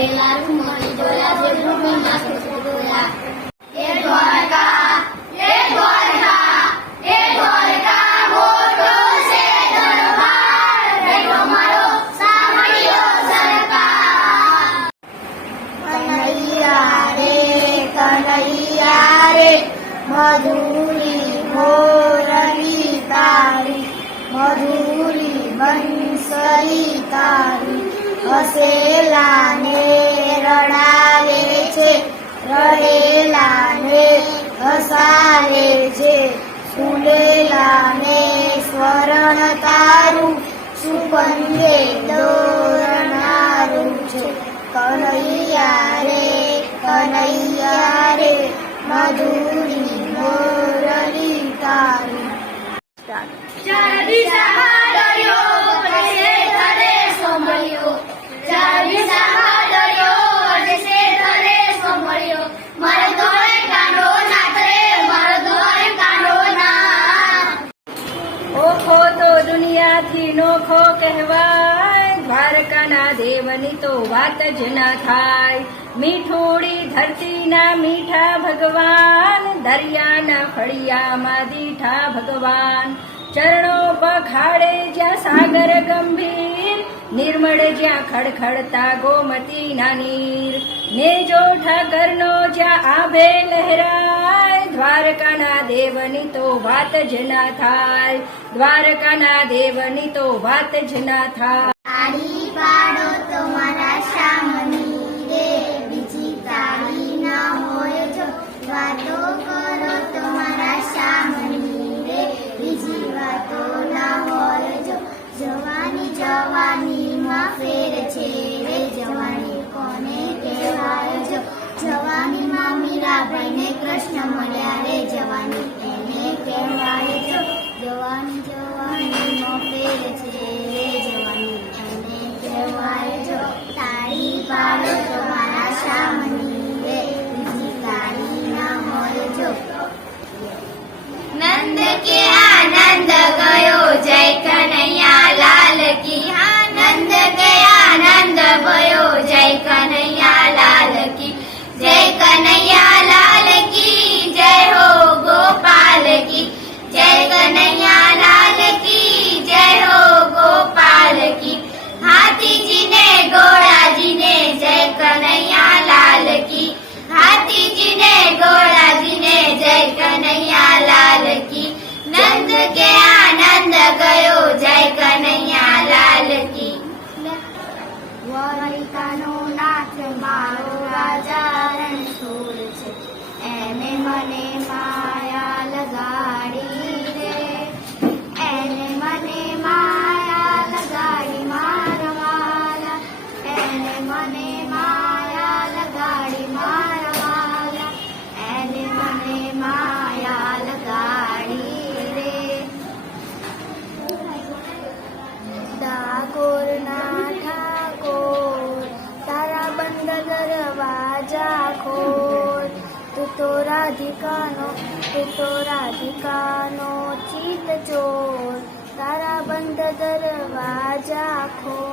પેલા રૂમની જોયા જે રૂમમાં જોયા એ દ્વારકા એ દ્વારકા એ દ્વારકા મોટો છે દરબાર બેઠો મારો સાંભળ્યો સરકાર કનૈયા રે મધુરી મોરલી તારી મધુરી બંસરી તારી હસેલાને રડાવે છે રડેલાને હસાવે છે ફૂલેલાને સ્વરણ તારું સુગંધે દોરનારું છે કનૈયા રે મધુરી મોરલી તારી ઓખો તો દુનિયાથી નોખો કહેવાય દ્વારકાના દેવની તો વાત જ ના થાય મીઠોડી ધરતીના મીઠા ભગવાન દરિયાના ફળિયામાં દીઠા ભગવાન ચરણો પખાડે જ્યાં સાગર ગંભીર નિર્મળ જ્યાં ખડખડતા ગોમતીના નીર નેજો ઠાકરનો જ્યાં આભે લહેરાય દ્વારકાના દેવની તો વાત જ ના થાય દ્વારકાના દેવની તો વાત જ ના થાય તાળી પાડો તો મારા શામની રે બીજી તાળી ના હોય જો વાતો કરો તો મારા શામની રે બીજી વાતો ના હોય જો જવાની જવાનીમાં ફેર છે રે જવાની કોને કહેવાય જો જવાનીમાં મીરાબાઈને કૃષ્ણ મળ્યા રે જવાની એને કહેવાય જો જવાની જવાનીમાં ફેર છે રે જવાની એને કહેવાય જો તાળી પાડો તો મારા શામની રે બીજી તાળી ના હોય જો નંદ કે આનંદ ગયો જય કનૈયા લાલ કી હા નંદ કે આનંદ ભયો જય કનૈયા લાલ કી જય કનૈયા લાલ કી જય હો ગોપાલ કી જય કનૈયા લાલ કી જય હો ગોપાલ કી હાથીજીને ઘોડાજીને જય કનૈયા લાલ કી હાથીજીને ઘોડાજીને જય કનૈયા લાલ કી નંદ કે આનંદ ગયો જય કનૈયા લાલ કી દ્વારિકાનો નાથ મારો રાજા રણછોડ છે એને મને માયા લગાડી રે એને મને માયા લગાડી મારા વાલા એને મને માયા લગાડી મારા વાલા એને મને માયા લગાડી રે ડાકોરના ઠાકોર તારા બંધ દરવાજા ખોલ તું તો રાધિકાનો ચિત ચોર તારા બંધ દરવાજા ખોલ